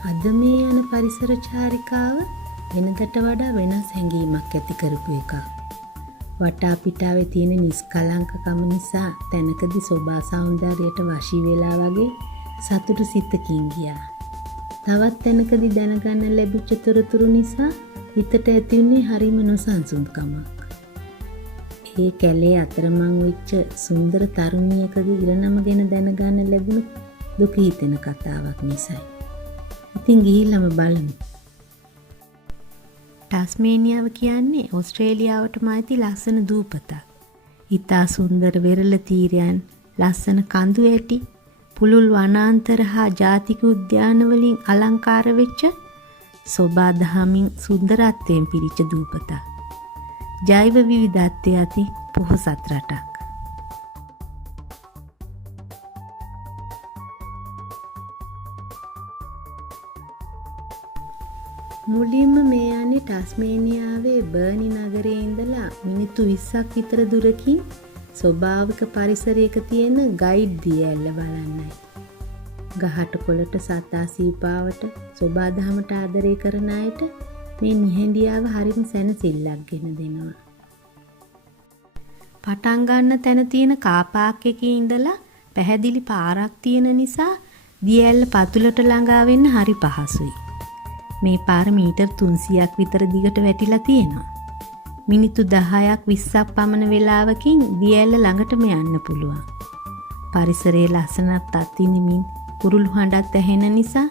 අද මේ යන පරිසර චාරිකාව වෙනදට වඩා වෙනස් හැඟීමක් ඇති කරපු එකක්. වටා පිටාවේ තියෙන නිස්කලංකකම නිසා තැනකදී සෝභා සෞන්දර්යයට වශී වෙලා වගේ සතුටු සිතකින් ගියා. තවත් තැනකදී දැනගන්න ලැබිච්ච තොරතුරු නිසා හිතට ඇතිුනේ හරිම නොසන්සුන්කමක්. ඒ කැලේ අතරමං වෙච්ච සුන්දර තරුණියකගේ ඉරණම ගැන දැනගන්න ලැබුණු දුක හිතෙන කතාවක් නිසායි. ඉතින් ගිහිල්ලාම බලමු. ටාස්මේනියාව කියන්නේ ඕස්ට්‍රේලියාවටම අයිති ලස්සන දූපතක්. ඉතා සුන්දර වෙරළ තීරයන්, ලස්සන කඳු ඇටි, පුලුල් වනාන්තර හා ජාතික උද්‍යාන වලින් අලංකාර වෙච්ච සෝභා දහමින් සුන්දරත්වයෙන් පිරිච්ච දූපතක්. ජෛව විවිධත්වය ඇති පොහොසත් රටක්. මුලින්ම මේ යන්නේ ටාස්මේනියාවේ බර්නි නගරයේ ඉඳලා මිනිත්තු 20ක් විතර දුරකින් ස්වභාවික පරිසරයක තියෙන ගයිඩ් දියැල්ල බලන්නයි. ගහට කොළට සතා සීපාවට සෝභාදහමට ආදරය කරන අයට මේ නිහඬියාව හරිම සැනසෙල්ලක් ගෙන දෙනවා. පටන් ගන්න තැන තියෙන කාපාක් එකේ ඉඳලා පැහැදිලි පාරක් තියෙන නිසා දියැල්ල පතුලට ළඟා වෙන්න හරි පහසුයි. මේ පාර මීටර් 300ක් විතර දිගට වැටිලා තියෙනවා. මිනිත්තු 10ක් 20ක් පමණ වේලාවකින් දියැල්ල ළඟටම යන්න පුළුවන්. පරිසරයේ ලස්සනත් අත්විඳිමින් කුරුළු හඬත් ඇහෙන නිසා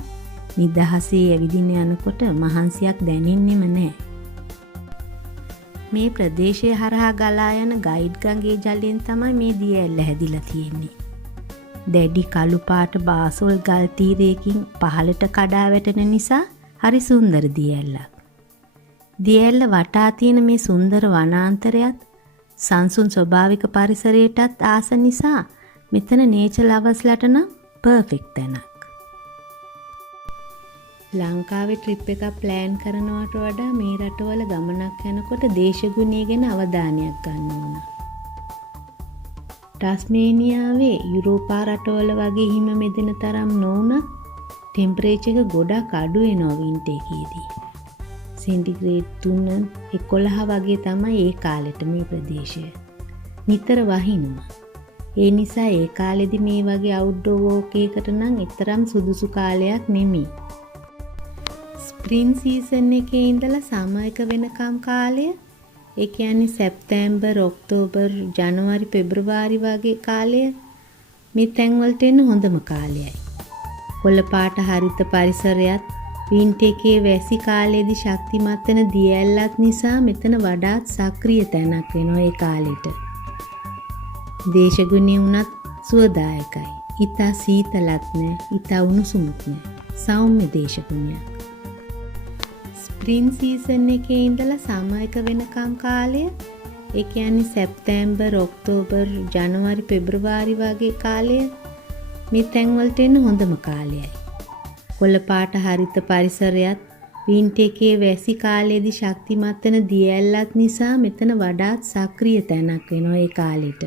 නිදහසේ ඇවිදින්න යනකොට මහන්සියක් දැනෙන්නෙම නැහැ. මේ ප්‍රදේශය හරහා ගලා යන ගයිඩ් ගඟේ ජලයෙන් තමයි මේ දියැල්ල හැදිලා තියෙන්නේ. දැඩි කළු පාට බාසොල් ගල් තීරයකින් පහළට කඩා වැටෙන නිසා හරි සුන්දර දියැල්ලක්. දියැල්ල වටා තියෙන මේ සුන්දර වනාන්තරයත් සංසුන් ස්වභාවික පරිසරයටත් ආස නිසා මෙතන නේචර් ලවර්ස්ලට නම් පර්ෆෙක්ට් තැනක්. ලංකාවේ ට්‍රිප් එකක් ප්ලෑන් කරනවට වඩා මේ රටවල ගමනක් යනකොට දේශගුණය ගැන අවධානයක් ගන්න ඕන. ටාස්මේනියාවේ යුරෝපා රටවල වගේ හිම මෙදෙන තරම් නොවුනත් ටෙම්පරේචර් එක ගොඩක් අඩු වෙනවා වින්ටර් එකේදී. සෙන්ටිග්‍රේඩ් 3-11 වගේ තමයි ඒ කාලෙට මේ ප්‍රදේශය. නිතර වහිනවා. ඒ නිසා ඒ කාලෙදි මේ වගේ අවුට්ඩෝර් වෝක් එකකට නම් තරම් සුදුසු කාලයක් නෙමෙයි. ස්ප්‍රින් සීසන් එකේ ඉඳලා සමර් එක වෙනකම් කාලය, ඒ කියන්නේ සැප්තැම්බර්, ඔක්තෝබර්, ජනවාරි, පෙබ්‍රවාරි වගේ කාලය මේ තැන් වලට එන්න හොඳම කාලයයි. කොළ පාට හරිත පරිසරයත් වින්ටර් එකේ වැසි කාලයේදී ශක්තිමත් වෙන දියැල්ලත් නිසා මෙතන වඩාත් සක්‍රීය තැනක් වෙනවා ඒ කාලෙට. දේශගුණය වුණත් සුවදායකයි. ඉතා සීතලත් නෑ, ඉතා උණුසුමුත් නෑ. සෞම්‍ය දේශගුණයක්. ස්ප්‍රින් සීසන් එකේ ඉඳලා සමර් එක වෙනකම් කාලය, ඒ කියන්නේ සැප්තැම්බර්, ඔක්තෝබර්, ජනවාරි, පෙබ්‍රවාරි වගේ කාලය මේ තැන් වලට එන්න හොඳම කාලයයි. කොළ පාට හරිත පරිසරයත් වින්ටර් එකේ වැසි කාලයේදී ශක්තිමත් වෙන දියැල්ලත් නිසා මෙතන වඩාත් සක්‍රීය තැනක් වෙනවා ඒ කාලෙට.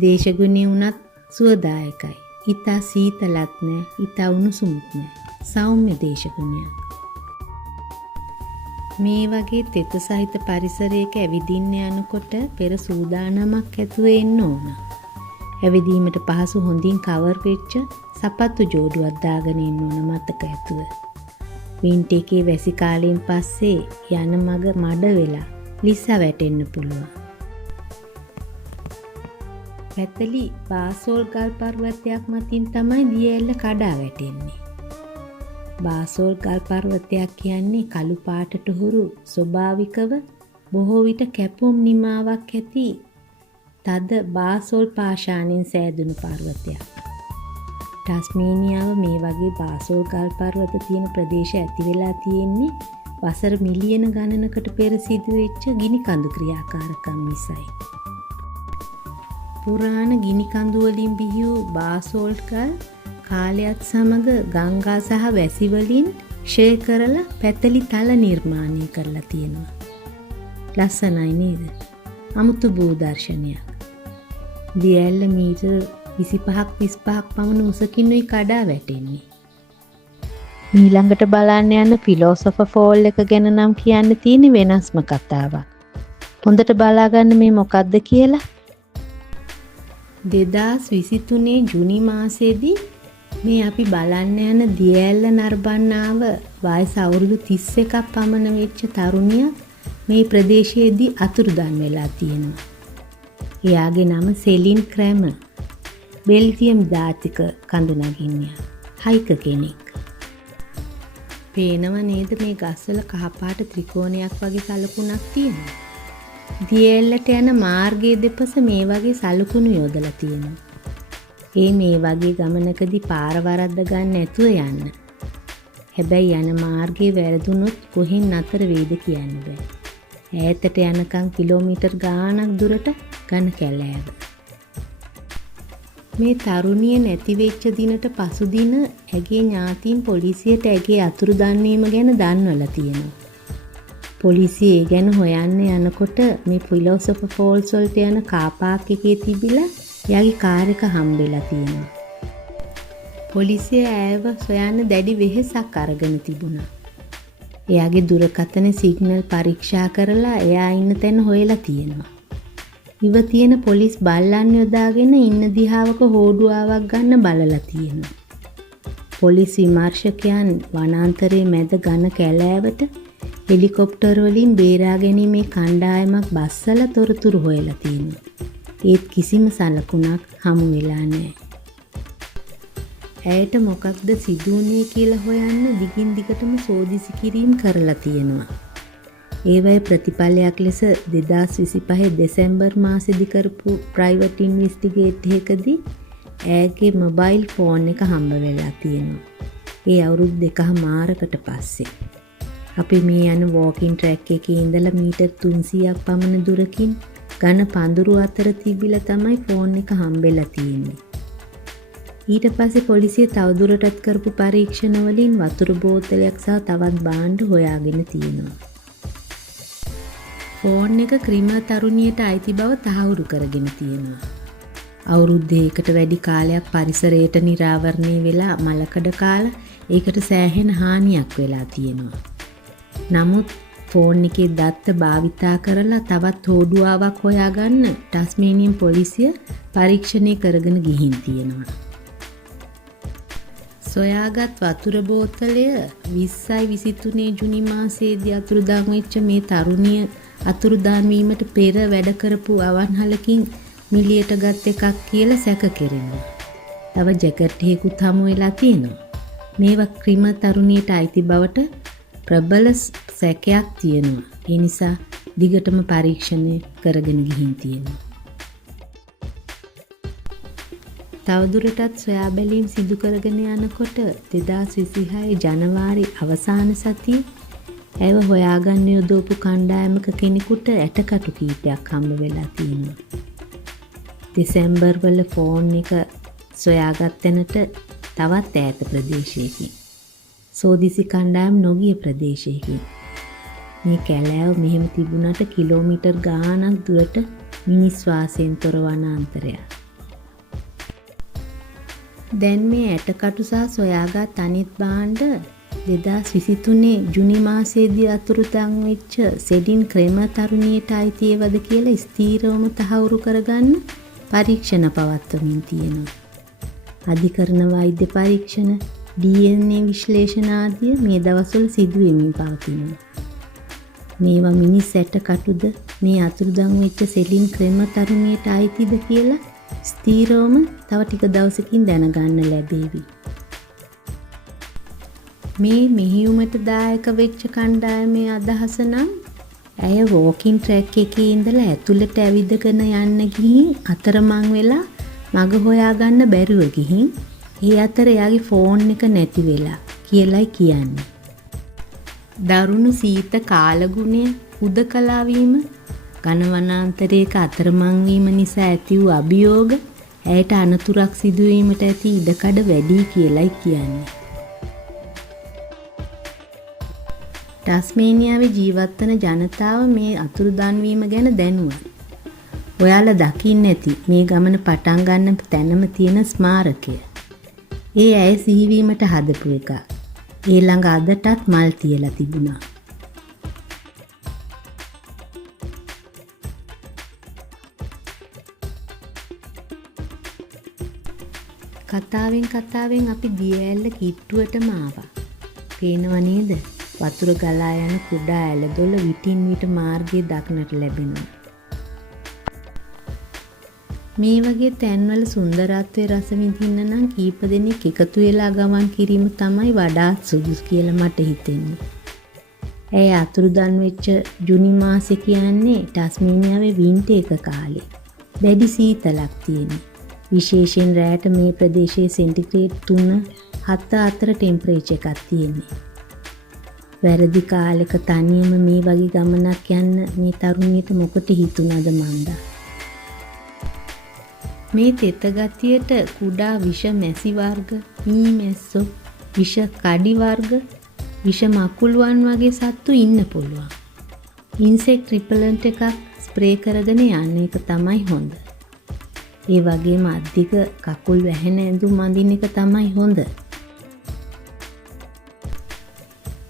දේශගුණය වුණත් සුවදායකයි. ඉතා සීතලත් නෑ, ඉතා උණුසුමුත් නෑ. සෞම්‍ය දේශගුණයක්. මේ වගේ තෙත සහිත පරිසරයක ඇවිදින්න යනකොට පෙර සූදානමක් ඇතුව එන්න ඕන. ඇවිදීමට පහසු හොඳින් කවර් වෙච්ච සපත්තු ජෝඩුවක් දාගෙන ඉන්න ඕන මතක ඇතුව. වින්ටර් එකේ වැසි කාලෙන් පස්සේ යන මග මඩ වෙලා ලිස්සා වැටෙන්න පුළුවන්. පැතලි බාසෝල් ගල් පර්වතයක් මතින් තමයි දියැල්ල කඩා වැටෙන්නේ. බාසෝල් ගල් පර්වතයක් කියන්නේ කළු පාටට හුරු ස්වභාවිකව බොහෝ විට කැපුම් නිමාවක් ඇති තද බාසෝල් පාෂාණයෙන් සෑදුණු පර්වතයක්. ටාස්මේනියාව මේ වගේ බාසෝල් ගල් පර්වත තියෙන ප්‍රදේශ ඇති වෙලා තියෙන්නේ වසර මිලියන ගණනකට පෙර සිදුවෙච්ච ගිනි කඳු ක්‍රියාකාරකම් නිසායි. පුරාණ ගිනි කඳු වලින් බිහි වූ බාසෝල්ට් ගල් කාලයත් සමග ගංගා සහ වැසි වලින් ක්ෂය කරලා පැතලි තල නිර්මාණය කරලා තියෙනවා. ලස්සනයි නේද? අමුතු භූදර්ශනයක්. දියැල්ල මීටර් 25ක් 35ක් පමණ උසකින් කඩා වැටෙන්නේ. ඊළඟට බලන්න යන ෆිලොසොෆර් ෆෝල් එක ගැන නම් කියන්න තියෙන වෙනස්ම කතාවක්. හොඳට බලාගන්න මේ මොකක්ද කියලා. 2023 ජුනි මාසයේදී මේ අපි බලන්න යන දියැල්ල නර්බන්නාව වයස අවුරුදු 31ක් පමණ වෙච්ච තරුණියක් මේ ප්‍රදේශයේදී අතුරුදන් වෙලා තියෙනවා. එයාගේ නම සෙලින් ක්‍රැමර්. බෙල්ජියම් ජාතික කඳුනගින්නියක්. හයික කෙනෙක්. පේනව නේද මේ ගස්වල කහපාට ත්‍රිකෝණයක් වගේ සලකුණක් තියෙනවා. දියැල්ලට යන මාර්ගයේ දෙපස මේ වගේ සලකුණු යොදලා තියෙනවා. මේ වගේ ගමනකදී පාර වරද්ද ගන්න නැතුව යන්න. හැබැයි යන මාර්ගයේ වැරදුනොත් කොහෙන් නතර වෙයිද කියන්න බෑ. ඈතට යනකම් කිලෝමීටර් ගාණක් දුරට ඝන කැලෑව. මේ තරුණිය නැති වෙච්ච දිනට පසුදින ඇගේ ඥාතීන් පොලිසියට ඇගේ අතුරුදන් වීම ගැන දන්වලා තියෙනවා. පොලිසිය ඒ ගැන හොයන්න යනකොට මේ ෆිලොසොෆර් ෆෝල්ස් වලට යන කාර් පාක් එකේ තිබිලා එයාගේ කාර් එක හම්බෙලා තියෙනවා. පොලිසිය ඇයව සොයන්න දැඩි වෙහෙසක් අරගෙන තිබුණා. එයාගේ දුරකථන සිග්නල් පරීක්ෂා කරලා එයා ඉන්න තැන හොයලා තියෙනවා. ඉව තියෙන පොලිස් බල්ලන් යොදාගෙන ඉන්න දිහාවක හෝඩුවාවක් ගන්න බලලා තියෙනවා. පොලිස් විමර්ශකයන් වනාන්තරයේ මැද ඝන කැලෑවට හෙලිකොප්ටර් වලින් බේරා ගැනීමේ කණ්ඩායමක් බස්සලා තොරතුරු හොයලා තියෙනවා. ඒත් කිසිම සලකුණක් හමු වෙලා නැහැ. ඇයට මොකක්ද සිදුුනේ කියලා හොයන්න දිගින් දිගටම සෝදිසි කිරීම කරලා තියෙනවා. ඒවයේ ප්‍රතිඵලයක් ලෙස 2025 දෙසැම්බර් මාසෙදි කරපු ප්‍රයිවට් ඉන්වෙස්ටිගේට් එකකදී ඇයගේ මොබයිල් ෆෝන් එක හම්බ වෙලා තියෙනවා. ඒ අවුරුදු 2මාරකට පස්සේ. අපි මේ යන වෝකින් ට්‍රැක් එකේ ඉඳලා මීටර් 300ක් පමණ දුරකින් ඝන පඳුරු අතර තිබිලා තමයි ෆෝන් එක හම්බෙලා තියෙන්නේ. ඊට පස්සේ පොලිසිය තවදුරටත් කරපු පරීක්ෂණ වලින් වතුර බෝතලයක් සහ තවත් භාණ්ඩ හොයාගෙන තියෙනවා. ෆෝන් එක ක්‍රිම තරුණියට අයිති බව තහවුරු කරගෙන තියෙනවා. අවුරුදු 2කට වැඩි කාලයක් පරිසරයට නිරාවරණය වෙලා මලකඩ කාලා ඒකට සෑහෙන හානියක් වෙලා තියෙනවා. නමුත් ෆෝන් එකේ දත්ත භාවිතා කරලා තවත් හෝඩුවාවක් හොයාගන්න ටස්මේනියන් පොලිසිය පරීක්ෂණය කරගෙන ගිහින් තියෙනවා. සොයාගත් වතුර බෝතලය 2023 ජුනි මාසයේදී අතුරුදන් වෙච්ච මේ තරුණිය අතුරුදන් වීමට පෙර වැඩ කරපු අවන්හලකින් මිලියට ගත් එකක් කියලා සැක කෙරෙනවා. තව ජැකට් එකකුත් හමු වෙලා තියෙනවා. මේවා ක්‍රිම තරුණියට අයිති බවට ප්‍රබල සැකයක් තියෙනවා. ඒ නිසා දිගටම පරීක්ෂණය කරගෙන ගිහින් තියෙනවා. තවදුරටත් සොයා බැලීම් සිදු කරගෙන යනකොට 2026 ජනවාරි අවසාන සතියේ ඇයව හොයාගන්න යොදවපු කණ්ඩායමක කෙනෙකුට ඇටකටු කීපයක් හම්බ වෙලා තියෙනවා. දෙසැම්බර් වල ෆෝන් එක සොයාගත් තැනට තවත් ඈත ප්‍රදේශයකින් සෝදිසි කණ්ඩායම් නොගිය ප්‍රදේශයකින් මේ කැලෑව මෙහෙම තිබුණට කිලෝමීටර් ගාණක් දුරට මිනිස් වාසයෙන් තොර වනාන්තරයක්. දැන් මේ ඇටකටු සහ සොයාගත් අනිත් භාණ්ඩ 2023 ජුනි මාසයේදී අතුරුදන් වෙච්ච සෙලින් ක්‍රැමර් තරුණියට අයිති ඒවද කියලා ස්ථීරවම තහවුරු කරගන්න පරීක්ෂණ පවත්වමින් තියෙනවා. අධිකරණ වෛද්‍ය පරීක්ෂණ, DNA විශ්ලේෂණ ආදිය මේ දවස්වල සිදු වෙමින් පවතිනවා. මේවා මිනිස් ඇටකටුද මේ අතුරුදන් වෙච්ච සෙලින් ක්‍රැමර් තරුණියට අයිතිද කියලා ස්ථීරවම තව ටික දවසකින් දැනගන්න ලැබේවි. මේ මෙහියුමට දායක වෙච්ච කණ්ඩායමේ අදහස නම් ඇය වෝකින් ට්‍රැක් එකේ ඉඳලා ඇතුළට ඇවිදගෙන යන්න ගිහින් අතරමං වෙලා මග හොයාගන්න බැරුව ගිහින් ඒ අතර එයාගේ ෆෝන් එක නැති වෙලා කියලයි කියන්නේ. දරුණු සීත කාලගුණය, හුදකලා වීම, ඝන වනාන්තරයක අතරමං වීම නිසා ඇති වූ අභියෝග ඇයට අනතුරක් සිදුවීමට ඇති ඉඩකඩ වැඩි කියලයි කියන්නේ. ටස්මේනියාවේ ජීවත් වන ජනතාව මේ අතුරුදන් වීම ගැන දැනුවත්. ඔයාලා දකින්න ඇති මේ ගමන පටන් ගන්න තැනම තියෙන ස්මාරකය. ඒ ඇය සිහිවීමට හදපු එක. ඒ ළඟ අදටත් මල් තියලා තිබුණා. කතාවෙන් අපි දිය ඇල්ල කිට්ටුවටම ආවා. පේනව නේද? වතුර ගලා යන කුඩා ඇලදොල විටින් විට මාර්ගයේ දක්නට ලැබෙනවා. මේ වගේ තැන්වල සුන්දරත්වයේ රස විඳින්න නම් කීප දෙනෙක් එකතු වෙලා ගමන් කිරීම තමයි වඩාත් සුදුසු කියලා මට හිතෙන්නේ. ඇය අතුරුදන් වෙච්ච ජුනි මාසේ කියන්නේ ටස්මේනියාවේ වින්ටර් එක කාලේ. දැඩි සීතලක් තියෙනවා. විශේෂයෙන් රැයට මේ ප්‍රදේශයේ සෙන්ටිග්‍රේඩ් 3-7 අතර ටෙම්පරේචර් එකක් තියෙනවා. වැරදි කාලෙක තනියම මේ වගේ ගමනක් යන්න මේ තරුණියට මොකට හිතුණාද මන්දා? මේ තෙත ගතියට කුඩා විෂ මැසි වර්ග, මී මැස්සෝ, විෂ කඩි වර්ග, විෂ මකුළුවන් වගේ සත්තු ඉන්න පුළුවන්. ඉන්සෙක්ට් රිපලන්ට් එකක් ස්ප්‍රේ කරගෙන යන්න එක තමයි හොඳ. ඒ වගේම අධික කකුල් වැහෙන ඇඳුම් අඳින්න එක තමයි හොඳ.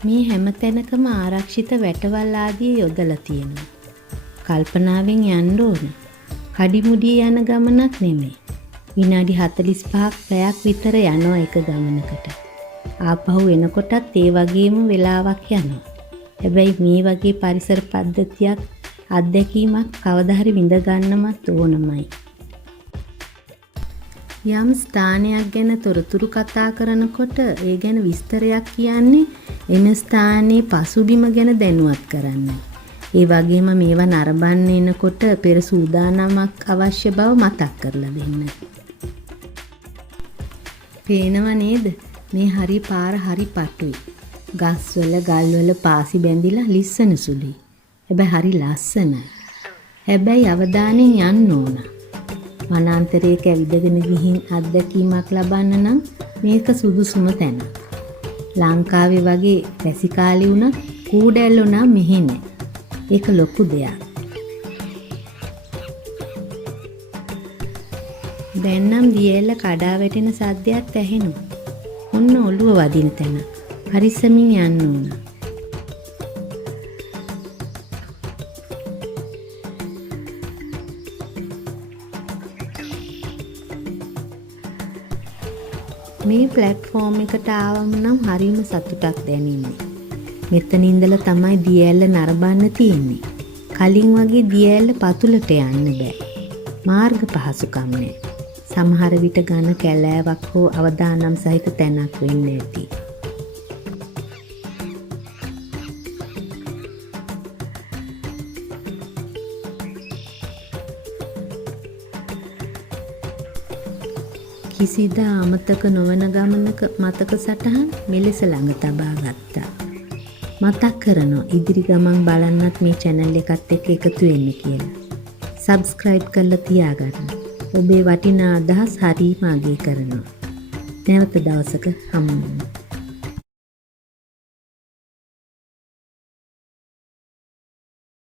මේ හැම තැනකම ආරක්ෂිත වැටවල් ආදී යොදලා තියෙනවා. කල්පනාවෙන් යන්න ඕන. කඩිමුඩිය යන ගමනක් නෙමෙයි. විනාඩි 45ක් පැයක් විතර යනවා එක ගමනකට. ආපහු එනකොටත් ඒ වගේම වෙලාවක් යනවා. හැබැයි මේ වගේ පරිසර පද්ධතියක් අත්දැකීමක් කවදා හරි විඳ ගන්නමත් ඕනමයි. යම් ස්ථානයක් ගැන තොරතුරු කතා කරනකොට ඒ ගැන විස්තරයක් කියන්නේ එම ස්ථානයේ පසුබිම ගැන දැනුවත් කරන්නයි. ඒ වගේම මේවා නරඹන්න එනකොට පෙර සූදානමක් අවශ්‍ය බව මතක් කරලා දෙන්න. පේනව නේද? මේ හරි පාර හරි පටුයි. ගස්වල ගල්වල පාසි බැඳිලා ලිස්සන සුළුයි. හැබැයි හරි ලස්සනයි. හැබැයි අවධානයෙන් යන්න ඕන. වනාන්තරයක ඇවිදගෙන ගිහින් අත්දැකීමක් ලබන්න නම් මේක සුදුසුම තැන. ලංකාවේ වගේ වැසි කාලේ වුණත් කූඩැල්ලෝ නම් මෙහෙ නෑ. ඒක ලොකු දෙයක්. දැන් නම් දියැල්ල කඩා වැටෙන සද්දයක් ඇහෙනවා. ඔන්න ඔළුව වදින තැන. පරිස්සමින් යන්න ඕන. මේ ප්ලැට්ෆෝම් එකට ආවම නම් හරිම සතුටක් දැනෙන්නේ. මෙතන ඉඳලා තමයි දියැල්ල නරඹන්න තියෙන්නේ. කලින් වගේ දියැල්ල පතුලට යන්න බෑ. මාර්ග පහසුකම් නෑ. සමහර විට ඝන කැලෑවක් හෝ අවදානම් සහිත තැනක් වෙන්න ඇති. කිසිදා අමතක නොවන ගමනක මතක සටහන් මෙලෙස ළඟ තබා ගත්තා. මතක් කරනවා ඉදිරි ගමන් බලන්නත් මේ channel එකත් එක්ක එකතු වෙන්න කියලා. subscribe කරලා තියාගන්න. ඔබේ වටිනා අදහස් හරිම අගය කරනවා. නැවත දවසක හමු වෙමු.